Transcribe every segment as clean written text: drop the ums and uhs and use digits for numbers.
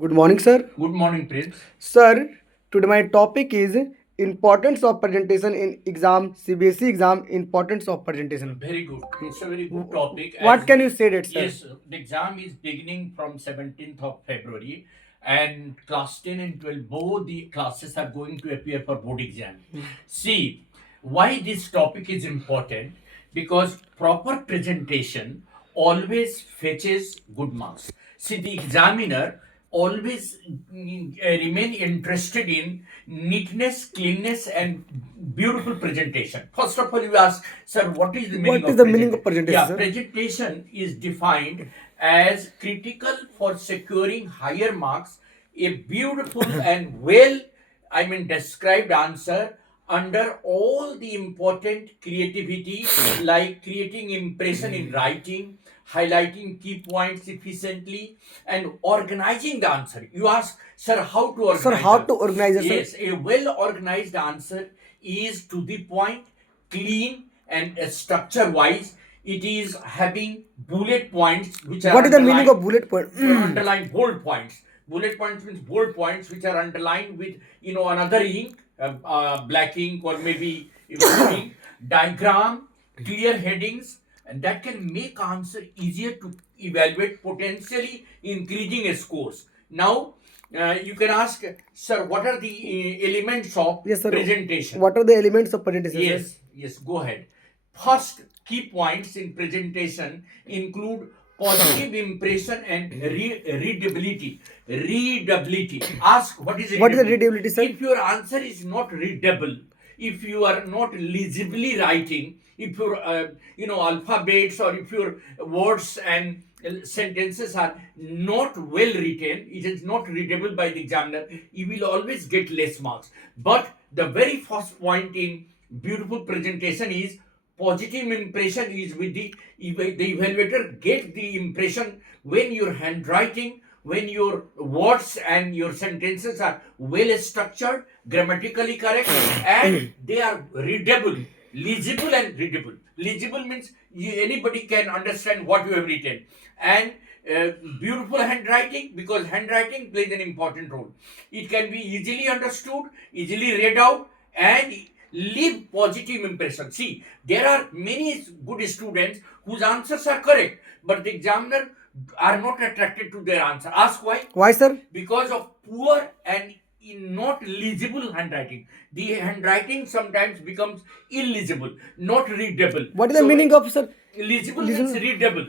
Good morning, sir. Good morning, Prince. Sir, today my topic is importance of presentation in exam, CBSE exam, importance of presentation. Very good. It's a very good topic. What can you say that, sir? Yes, the exam is beginning from 17th of February, and class 10 and 12 both the classes are going to appear for board exam. See, why this topic is important, because proper presentation always fetches good marks. See, the examiner always remain interested in neatness, cleanness, and beautiful presentation. First of all, you ask, sir, what is the meaning What is of the meaning of presentation? presentation, Yeah, sir? presentation is defined as critical for securing higher marks, a beautiful and described answer under all the important creativity, like creating impression in writing, highlighting key points efficiently, and organizing the answer. You ask, sir, how to Sir, organize how the? to organize it, sir? Yes, a well organized answer is to the point, clean, and structure wise. It is having bullet points which are What is the meaning underlined, of bullet point? underlined bold points. Bullet points means bold points which are underlined with another ink, black ink or maybe blue ink, diagram, clear headings, and that can make answer easier to evaluate, potentially increasing a scores. Now, you can ask, sir, what are the elements of Yes, sir. presentation? What are the elements of presentation, sir? Yes, go ahead. First, key points in presentation include positive impression and readability. Readability. Ask, what is What is the readability? readability, sir? If your answer is not readable, if you are not legibly writing, if your alphabets, or if your words and sentences are not well written, it is not readable by the examiner, you will always get less marks. But the very first point in beautiful presentation is positive impression is with the evaluator get the impression when your handwriting, when your words and your sentences are well structured, grammatically correct, and they are readable, legible and readable. Legible means anybody can understand what you have written. And uh, beautiful handwriting, because handwriting plays an important role. It can be easily understood, easily read out, and leave positive impression. See, there are many good students whose answers are correct, but the examiner are not attracted to their answer. Ask why? Why, sir? Because of poor and not legible handwriting. The handwriting sometimes becomes illegible, not readable. What is the meaning of, sir? Legible means Listen. readable,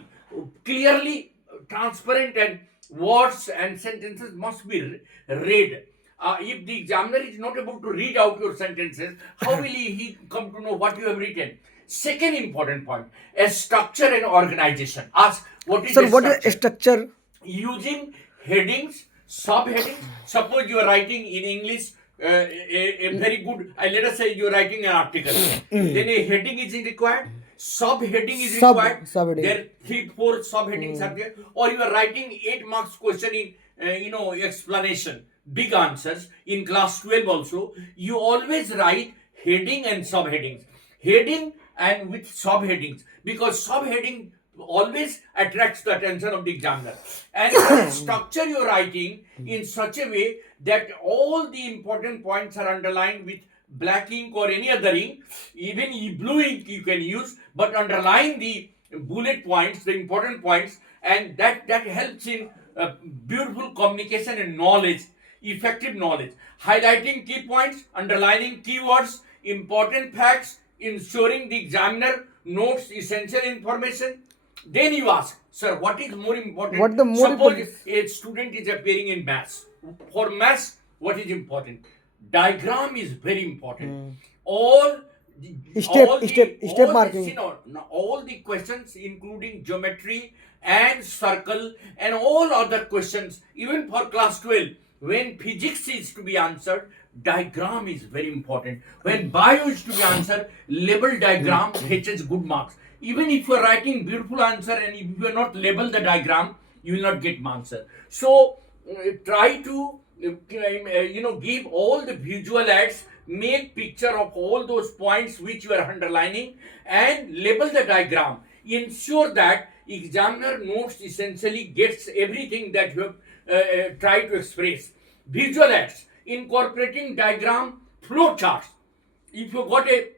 clearly transparent, and words and sentences must be read. If the examiner is not able to read out your sentences, how will he come to know what you have written? Second important point, a structure and organization. Ask, what is Sir, a what is structure? structure? Using headings, subheadings. Suppose you are writing in English a very good, let us say you are writing an article, then a heading is required, subheading is required. Subheading. There 3 4 subheadings are there, or you are writing 8 marks question in explanation, big answers in class 12 also. You always write heading and subheadings, heading and with subheadings, because subheading always attracts the attention of the examiner. And structure your writing in such a way that all the important points are underlined with black ink or any other ink, even blue ink you can use, but underline the bullet points, the important points, and that helps in beautiful communication and knowledge, effective knowledge. Highlighting key points, underlining keywords, important facts, ensuring the examiner notes essential information. Then you ask, sir, what is more important? What the more Suppose important? a student is appearing in maths. For maths, what is important? Diagram is very important. All Step marking. all the questions, including geometry and circle and all other questions, even for class 12, when physics is to be answered, diagram is very important. When bio is to be answered, label diagram fetches good marks. Even if you are writing beautiful answer and if you are not label the diagram, you will not get answer. So try to give all the visual aids, make picture of all those points which you are underlining, and label the diagram. Ensure that examiner notes essentially gets everything that you have try to express. Visual aids, incorporating diagram, flow charts. If you got a,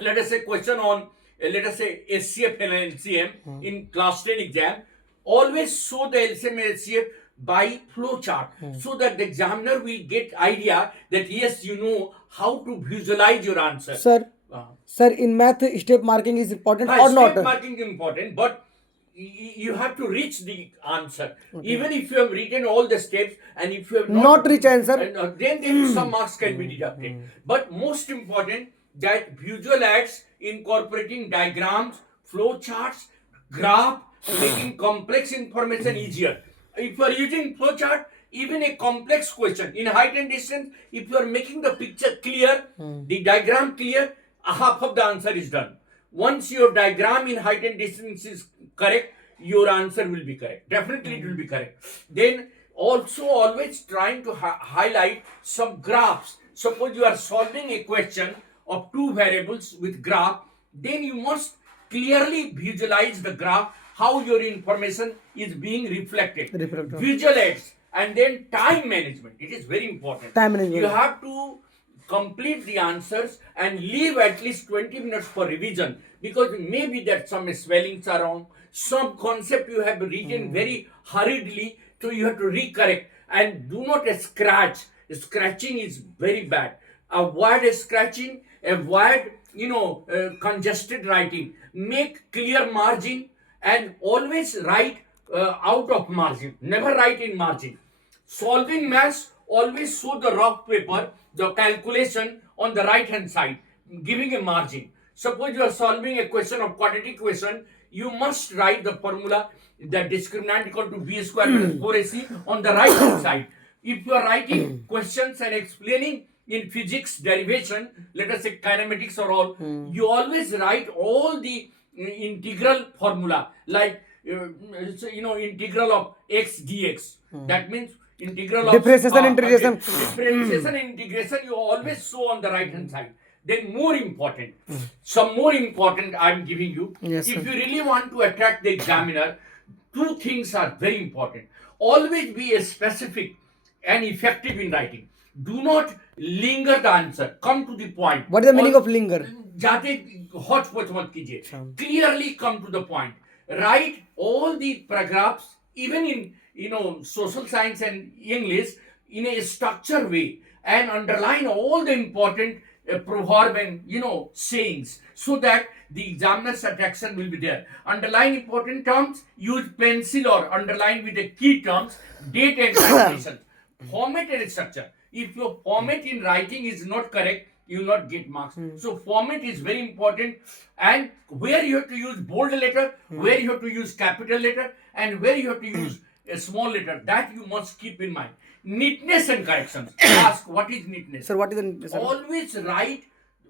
let us say, question on, let us say, SCF and LCM in class 10 exam, always show the LCM and LCF by flow chart, so that the examiner will get idea that yes, you know how to visualize your answer. Sir, Uh, sir, in math, step marking is important Right, or step not? marking is important, but you have to reach the answer. Even if you have written all the steps and if you have Not reach answer. then some marks can be deducted. But most important that visual aids incorporating diagrams, flow charts, graph, making complex information easier. If you are using flow chart, even a complex question in height and distance, if you are making the picture clear, the diagram clear, half of the answer is done. Once your diagram in height and distance is correct, your answer will be correct. Definitely it will be correct. Then also always trying to highlight some graphs. Suppose you are solving a question of two variables with graph, then you must clearly visualize the graph, how your information is being reflected. Reflected. Visual aids, and then time management. It is very important. Time management. You have to complete the answers and leave at least 20 minutes for revision, because maybe that some spellings are wrong, some concept you have written very hurriedly, so you have to recorrect. And do not scratch. Scratching is very bad. Avoid scratching, avoid congested writing. Make clear margin and always write out of margin, never write in margin. Solving maths, always show the rough paper, the calculation on the right hand side, giving a margin. Suppose you are solving a question of quadratic question, you must write the formula, the discriminant equal to b square plus 4ac on the right hand side. If you are writing questions and explaining in physics derivation, let us say kinematics or all, you always write all the integral formula, like integral of x dx. That means integral of Differentiation, integration. differentiation and integration you always show on the right hand side. Then more important, some more important I'm giving you. Yes, If sir. you really want to attract the examiner, two things are very important. Always be a specific and effective in writing. Do not linger the answer. Come to the point. What is the meaning of linger? जाते hodgepodge मत कीजिए. Clearly come to the point. Write all the paragraphs, even in social science and English, in a structured way, and underline all the important proverb and sayings, so that the examiner's attraction will be there. Underline important terms. Use pencil or underline with the key terms, date and translation. Format and structure. If your format in writing is not correct, you will not get marks. So format is very important, and where you have to use bold letter, where you have to use capital letter, and where you have to use a small letter, that you must keep in mind. Neatness and corrections. Ask what is neatness. Sir, what is the, sir? Always write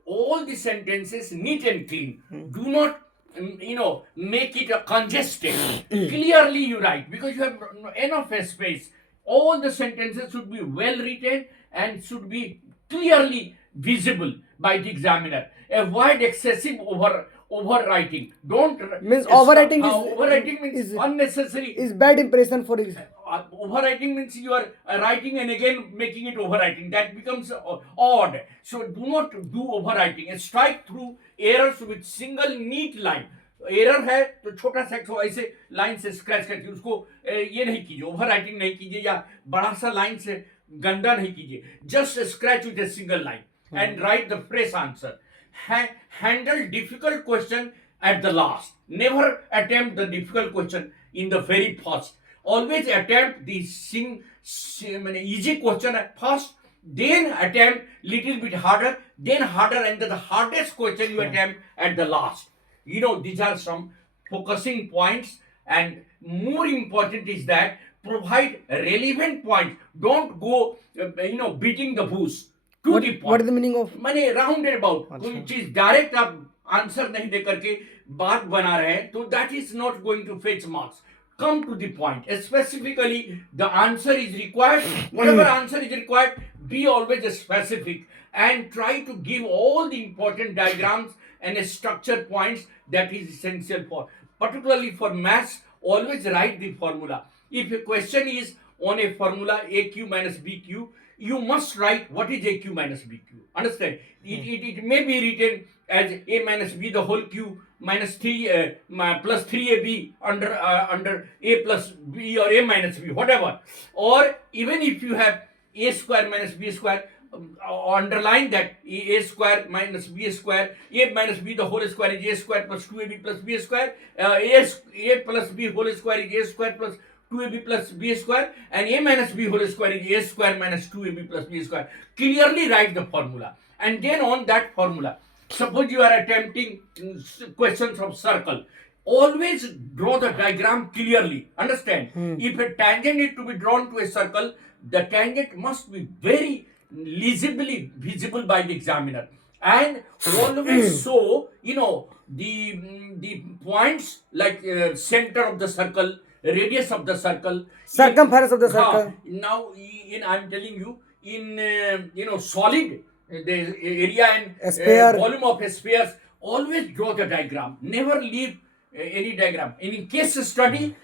all the sentences neat and clean. Do not make it a congested. Clearly you write, because you have enough space. All the sentences should be well written and should be clearly visible by the examiner. Avoid excessive overwriting. Don't Means overwriting overwriting means is unnecessary. is bad impression for example. Overwriting means you are writing and again making it overwriting. That becomes odd. So do not do overwriting. Strike through errors with single neat line. Error है तो छोटा सा ऐसे line से scratch करके उसको ये नहीं कीजिए, ओवर राइटिंग नहीं कीजिए, या बड़ा सा लाइन से गंदा नहीं कीजिए. Just scratch with a single line and right the fresh answer. Handle difficult question at the last. Never attempt the difficult question in the very first. Always attempt the easy question at first, then attempt little bit harder, then harder, and the hardest question you attempt at the last. These are some focusing points, and more important is that provide relevant points. Don't go beating the bush. To the point. What is the meaning of? माने round about, कोई चीज direct आप answer नहीं दे करके बात बना रहे हैं, तो that is not going to fetch marks. Come to the point. Specifically, the answer is required. Whatever answer is required, be always specific and try to give all the important diagrams and structured points that is essential for. Particularly for maths, always write the formula. If a question is on a formula AQ minus BQ, you must write what is AQ minus BQ. Understand? It may be written as A minus B the whole Q minus 3 plus 3AB under A plus B or A minus B, whatever. Or even if you have A square minus B square, underline that A square minus B square, A minus B the whole square is A square plus 2AB plus B square, A plus B whole square is A square plus 2AB plus B square, and A minus B whole square is A square minus 2AB plus B square. Clearly write the formula, and then on that formula, suppose you are attempting questions of circle, always draw the diagram clearly. Understand? If a tangent is to be drawn to a circle, the tangent must be very legibly visible by the examiner, and always show the points like center of the circle, radius of the circle, Circumference of the circle. now in I'm telling you, in solid, the area and A sphere. volume of a spheres, always draw the diagram, never leave any diagram. In case study,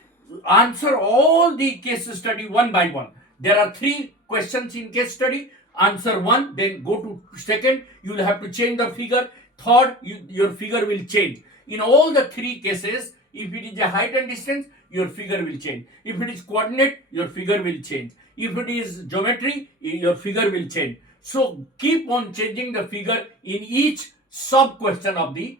answer all the case study one by one. There are 3 questions in case study. Answer one, then go to second, you will have to change the figure. Third, your figure will change. In all the 3 cases, if it is a height and distance, your figure will change. If it is coordinate, your figure will change. If it is geometry, your figure will change. So keep on changing the figure in each sub question of the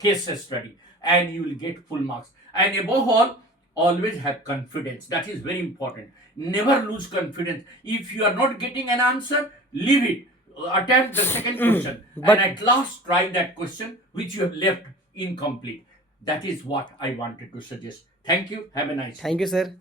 case study, and you will get full marks. And above all, always have confidence. That is very important. Never lose confidence. If you are not getting an answer, leave it. Attempt the second question, But- and at last try that question which you have left incomplete. That is what I wanted to suggest. Thank you. Have a nice day. Thank you, sir.